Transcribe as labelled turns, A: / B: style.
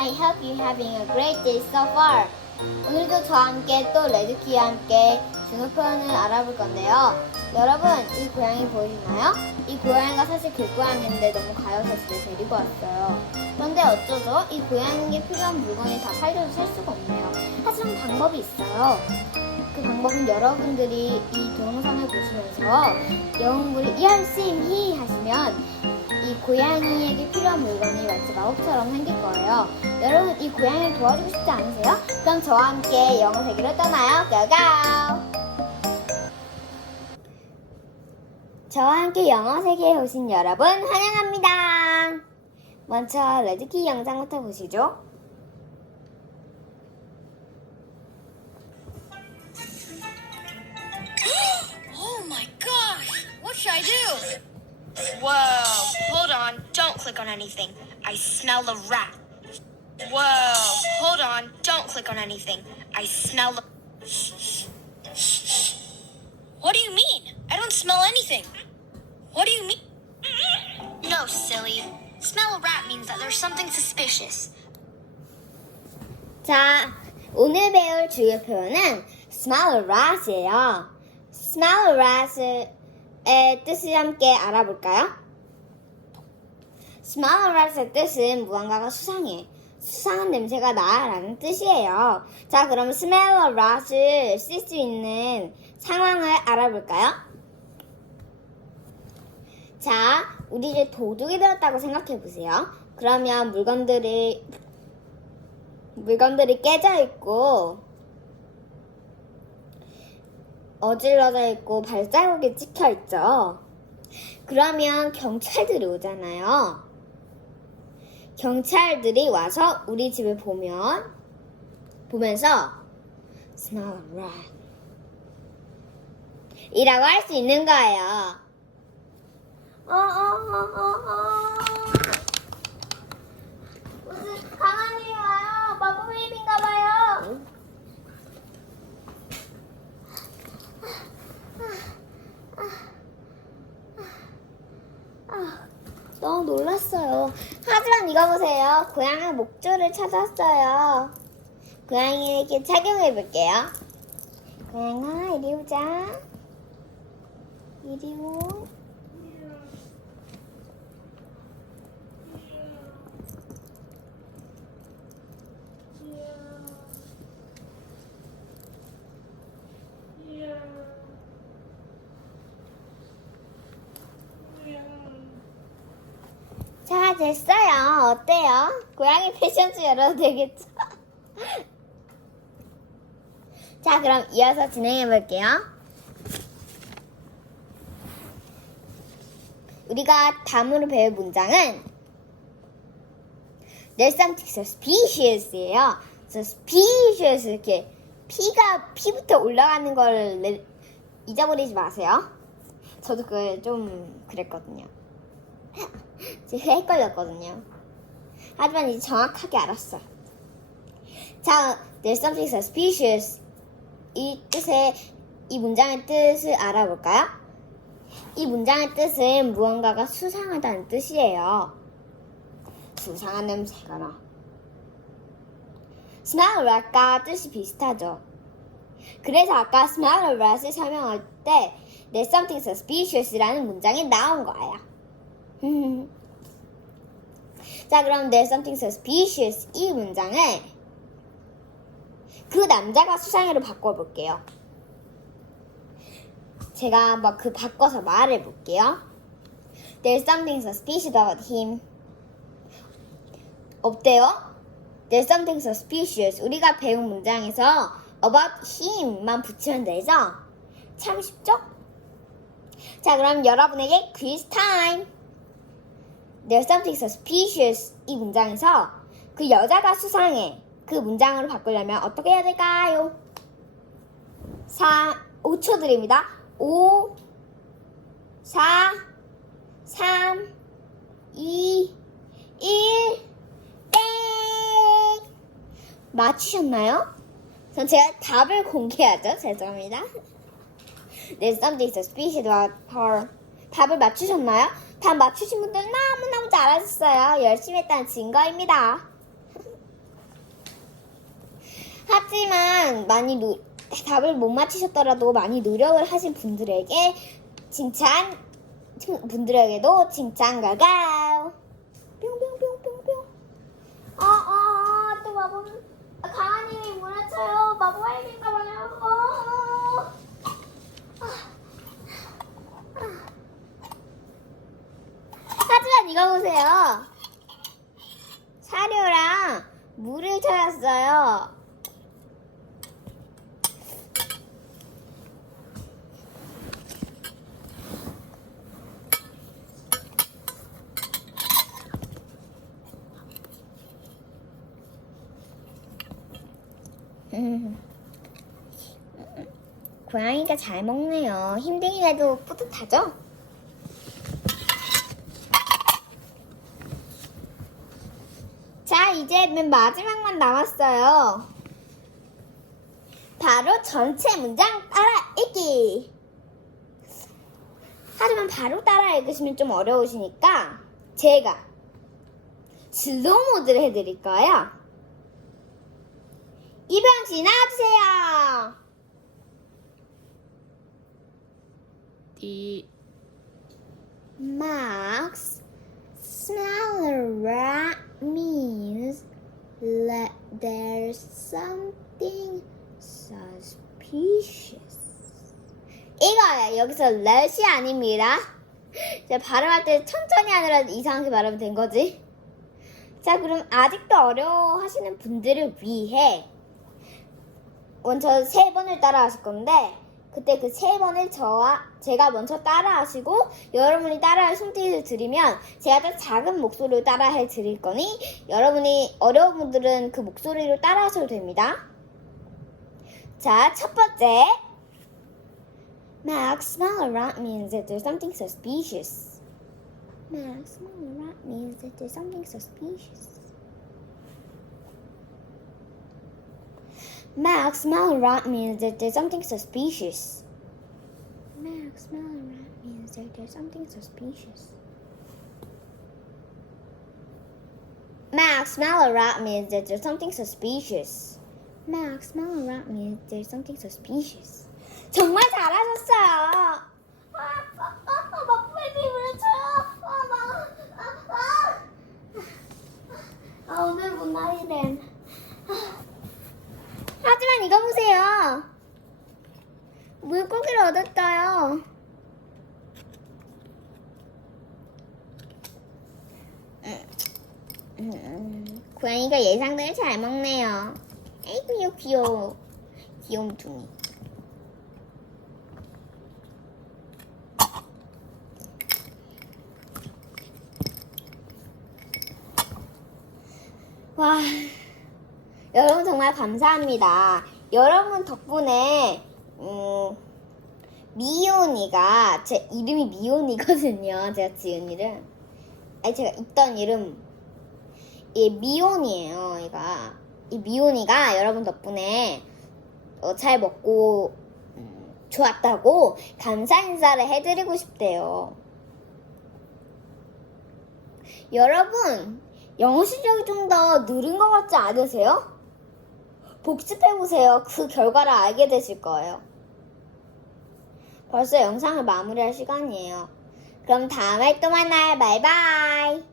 A: I hope you're having a great day so far. 오늘도 저와 함께 또 레드키와 함께 중요 표현을 알아볼 건데요. 여러분, 이 고양이 보이시나요? 이 고양이가 사실 길고양이인데 너무 가여서 집에 데리고 왔어요. 그런데 어쩌죠? 이 고양이에게 필요한 물건이 다 살려서 살 수가 없네요. 하지만 방법이 있어요. 그 방법은 여러분들이 이 동영상을 보시면서 영어를 이할심히 하시면 이 고양이에게 필요한 물건이 마치 마법처럼 생길 거예요. 여러분 이 고양이를 도와주고 싶지 않으세요? 그럼 저와 함께 영어 세계로 떠나요. 고고! 저와 함께 영어 세계에 오신 여러분 환영합니다. 먼저 레드키 영상부터 보시죠.
B: Oh my! What should I do? Whoa! Hold on. Don't click on anything. I smell a rat. Whoa! Hold on. Don't click on anything. I smell a. What do you mean? I don't smell anything. What do you mean? No, silly. Smell a rat means that there's something suspicious.
A: 자, 오늘 배울 주요 표현은 smell a rat이에요. smell a rat의 뜻을 함께 알아볼까요? Rat의 뜻은 무언가가 수상해. 수상한 냄새가 나라는 뜻이에요. 자, 그럼 smell a rat을 쓸 수 있는 상황을 알아볼까요? 자, 우리 이제 도둑이 들었다고 생각해 보세요. 그러면 물건들이 물건들이 깨져 있고 어질러져 있고 발자국이 찍혀 있죠. 그러면 경찰들이 오잖아요. 경찰들이 와서 우리 집을 보면 보면서 smell a rat 이라고 할 수 있는 거예요. 어, 어, 어, 어, 어. 무슨 강아지 와요. 마법의 힘인가 봐요. 아, 너무 놀랐어요. 하지만 이거 보세요. 고양이 목줄을 찾았어요. 고양이에게 착용해 볼게요. 고양아, 이리 오자. 이리 오. 자, 됐어요. 어때요? 고양이 패션즈 열어도 되겠죠? 자, 그럼 이어서 진행해 볼게요. 우리가 다음으로 배울 문장은 There's something suspicious예요. suspicious 이렇게 피가 피부터 올라가는 걸 내- 잊어버리지 마세요. 저도 그게 좀 그랬거든요. 제가 헷갈렸거든요. 하지만 이제 정확하게 알았어요. 자, there's something suspicious. 이 뜻의, 이 문장의 뜻을 알아볼까요? 이 문장의 뜻은 무언가가 수상하다는 뜻이에요. 수상한 냄새가 나. smell rat과 뜻이 비슷하죠. 그래서 아까 smell rat을 설명할 때 there's something suspicious라는 문장이 나온 거예요. 자, 그럼 there's something suspicious 이 문장을 그 남자가 수상해로 바꿔볼게요. 제가 한번 그 바꿔서 말해볼게요. There's something suspicious about him. 없대요? There's something suspicious. 우리가 배운 문장에서 about him만 붙이면 되죠? 참 쉽죠? 자, 그럼 여러분에게 quiz time. There's something suspicious 이 문장에서 그 여자가 수상해 그 문장으로 바꾸려면 어떻게 해야 될까요? 4, 5초 드립니다. 5, 4, 3, 2, 1, 땡! 맞추셨나요? 전 제가 답을 공개하죠. 죄송합니다. There's something suspicious about her. 답을 맞추셨나요? 답 맞추신 분들 너무너무 잘하셨어요. 열심히 했다는 증거입니다. 하지만 많이 노, 답을 못 맞히셨더라도 많이 노력을 하신 분들에게 칭찬 친- 분들에게도 칭찬 갈까요? 뿅뿅뿅뿅뿅. 어, 어, 또 마법 아, 강아님이 몰아쳐요. 마법 할인가 봐요. 어, 어. 아, 아. 하지만 이거 보세요. 사료랑 물을 찾았어요. 음. 고양이가 잘 먹네요. 힘들긴 해도 뿌듯하죠? 자, 이제 맨 마지막만 남았어요. 바로 전체 문장 따라 읽기. 하지만 바로 따라 읽으시면 좀 어려우시니까 제가 슬로우 모드를 해드릴 거예요. 이병 씨 나와주세요.
C: The
A: Max smell a rat means that there's something suspicious. 이거예요. 여기서 let이 아닙니다. 제가 발음할 때 천천히 하느라 이상하게 발음이 된 거지. 자, 그럼 아직도 어려워 하시는 분들을 위해 먼저 세 번을 따라 하실 건데 그때 그 세 번을 저와 제가 먼저 따라 하시고 여러분이 따라할 손짓을 들으면 제가 더 작은 목소리로 따라해 드릴 거니 여러분이 어려운 분들은 그 목소리로 따라 하셔도 됩니다. 자, 첫 번째. Max smell a rat means that there's something suspicious. Max smell a rat means that there's something suspicious. Max smell a rat means that there's something suspicious. Max smell a rat means that there's something suspicious. Max smell a rat means that there's something suspicious. Max smell a rat means there's something suspicious. 정말 잘하셨어요. 아, 아, 아, 아, 막베이비 물어줘요. 아, 막, 아, 아. 아, 오늘 못 나이랜. 하지만 이거 보세요. 물고기를 얻었어요. 음, 고양이가 예상대로 잘 먹네요. 아이고 귀여워. 귀염둥이. 와, 여러분 정말 감사합니다. 여러분 덕분에 음, 미온이가 제 이름이 미온이거든요. 제가 지은 이름. 아니 제가 있던 이름 이 미온이에요. 얘가 이 미온이가 여러분 덕분에 어, 잘 먹고 음, 좋았다고 감사 인사를 해드리고 싶대요. 여러분 영어 실력이 좀더 느린 것 같지 않으세요? 복습해보세요. 그 결과를 알게 되실 거예요. 벌써 영상을 마무리할 시간이에요. 그럼 다음에 또 만나요. 바이바이.